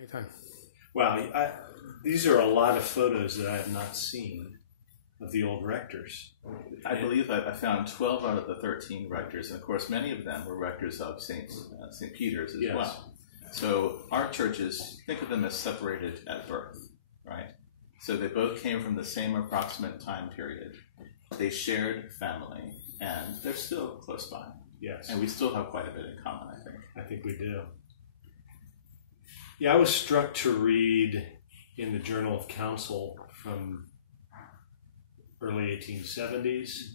Anytime. Wow, these are a lot of photos that I have not seen of the old rectors. I believe I found 12 out of the 13 rectors, and of course many of them were rectors of St. Peter's as well. So our churches, think of them as separated at birth, right? So they both came from the same approximate time period. They shared family, and they're still close by. Yes. And we still have quite a bit in common, I think. I think we do. Yeah, I was struck to read in the Journal of Council from early 1870s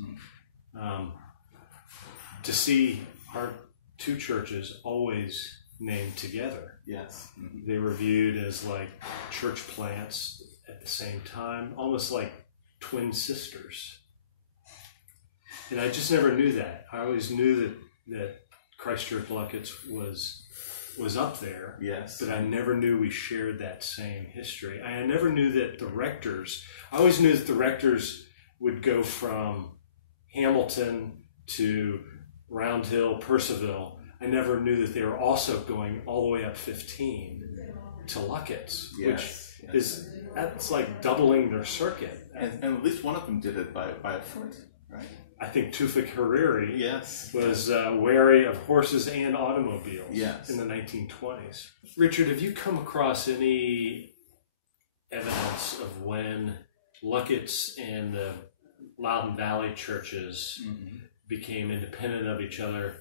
to see our two churches always named together. Yes. Mm-hmm. They were viewed as like church plants at the same time, almost like twin sisters. And I just never knew that. I always knew that Christ Church Luckett's was up there. Yes. But I never knew we shared that same history. I never knew that the rectors, I always knew that the rectors would go from Hamilton to Round Hill, Percival. I never knew that they were also going all the way up 15 to Luckett's, that's like doubling their circuit. And at least one of them did it by a foot, right? I think Tufik Hariri yes. was wary of horses and automobiles yes. in the 1920s. Richard, have you come across any evidence of when Luckett's and the Loudon Valley churches became independent of each other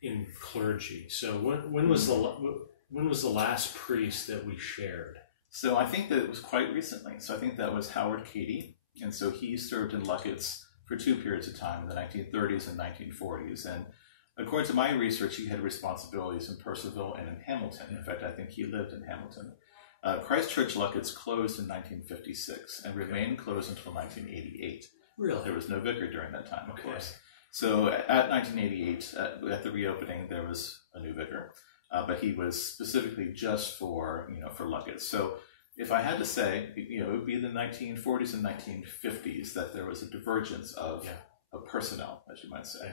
in clergy? So when was the last priest that we shared? So I think that it was quite recently. So I think that was Howard CADY, and so he served in Luckett's for two periods of time, in the 1930s and 1940s. And according to my research, he had responsibilities in Percival and in Hamilton. In fact, I think he lived in Hamilton. Christ Church Luckett's closed in 1956 and remained closed until 1988. Really? There was no vicar during that time, of course. So at 1988, at the reopening, there was a new vicar, but he was specifically just for Luckett's. So if I had to say, it would be the 1940s and 1950s that there was a divergence of personnel, as you might say.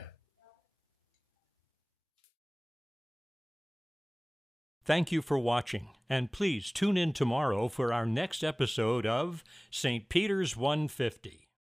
Thank you for watching, and please tune in tomorrow for our next episode of St. Peter's 150.